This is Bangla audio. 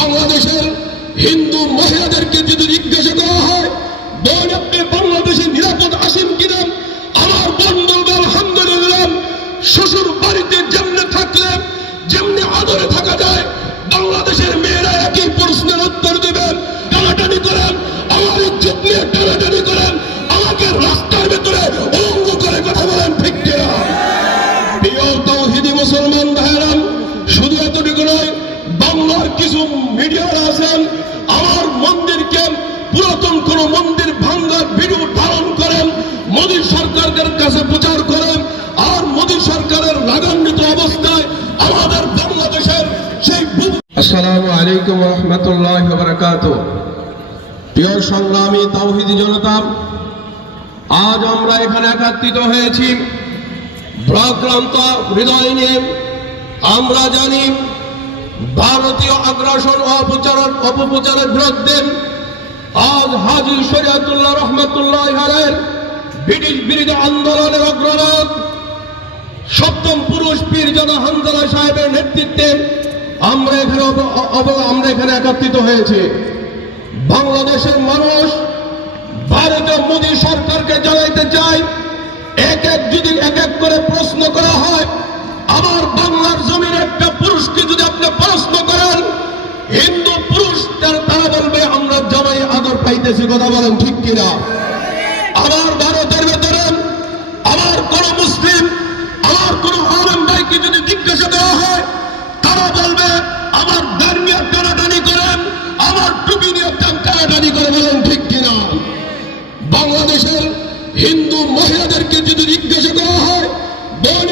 বাংলাদেশের হিন্দু মহিলাদেরকে যদি জিজ্ঞাসা করা হয় বোন আপনি বাংলাদেশে নিরাপদ আসেন কিনা? আমার বন্ধু আলহামদুলিল্লাহ, শ্বশুর বাড়িতে যেমনে থাকলে, যেমনি আদরে থাকা যায়, বাংলাদেশের মেয়েরা একই প্রশ্নের কিছু মিডিয়ারা আছেন, আমার মন্দিরকে পুরাতন কোন মন্দির ভাঙ্গার ভিডিও ধারণ করেন, মোদী সরকারের কাছে প্রচার করেন, আর মোদী সরকারের রাগান্বিত অবস্থায় আমাদের বাংলাদেশের সেই আসসালামু আলাইকুম রহমতুল্লাহ বারকাত প্রিয় সংগ্রামী তাওহিদি জনতা, আজ আমরা এখানে একাত্রিত হয়েছি। ভ্রাক্রান্ত হৃদয় নিয়ে আমরা জানি ভারতীয় আগ্রাসন অপচারণ, অপপ্রচারের বিরুদ্ধে আজ হাজি শরিয়াতুল্লাহ রহমতুল্লাহ ব্রিটিশ বিরোধী আন্দোলনের অগ্রনায়ক সপ্তম পুরুষ পীর জানা সাহেবের নেতৃত্বে আমরা এখানে আমরা এখানে একত্রিত হয়েছি। বাংলাদেশের মানুষ ভারতীয় মোদী সরকারকে জানাইতে চাই এক এক যদি এক এক করে প্রশ্ন করা হয় পাইতেছি কথা বলেন, ঠিক কিনা? আমার ভারতের ভেতরে, আমার কোন মুসলিম, আমার কোন আলম ভাইকে যদি জিজ্ঞাসা দেওয়া হয়, তারা বলবে, আমার ধর্মীয় টানাটানি করেন, আমার টুপি নিয়ে টানাটানি করে বলেন, ঠিক কিনা? বাংলাদেশের হিন্দু মহিলাদেরকে যদি জিজ্ঞাসা করা হয় বোন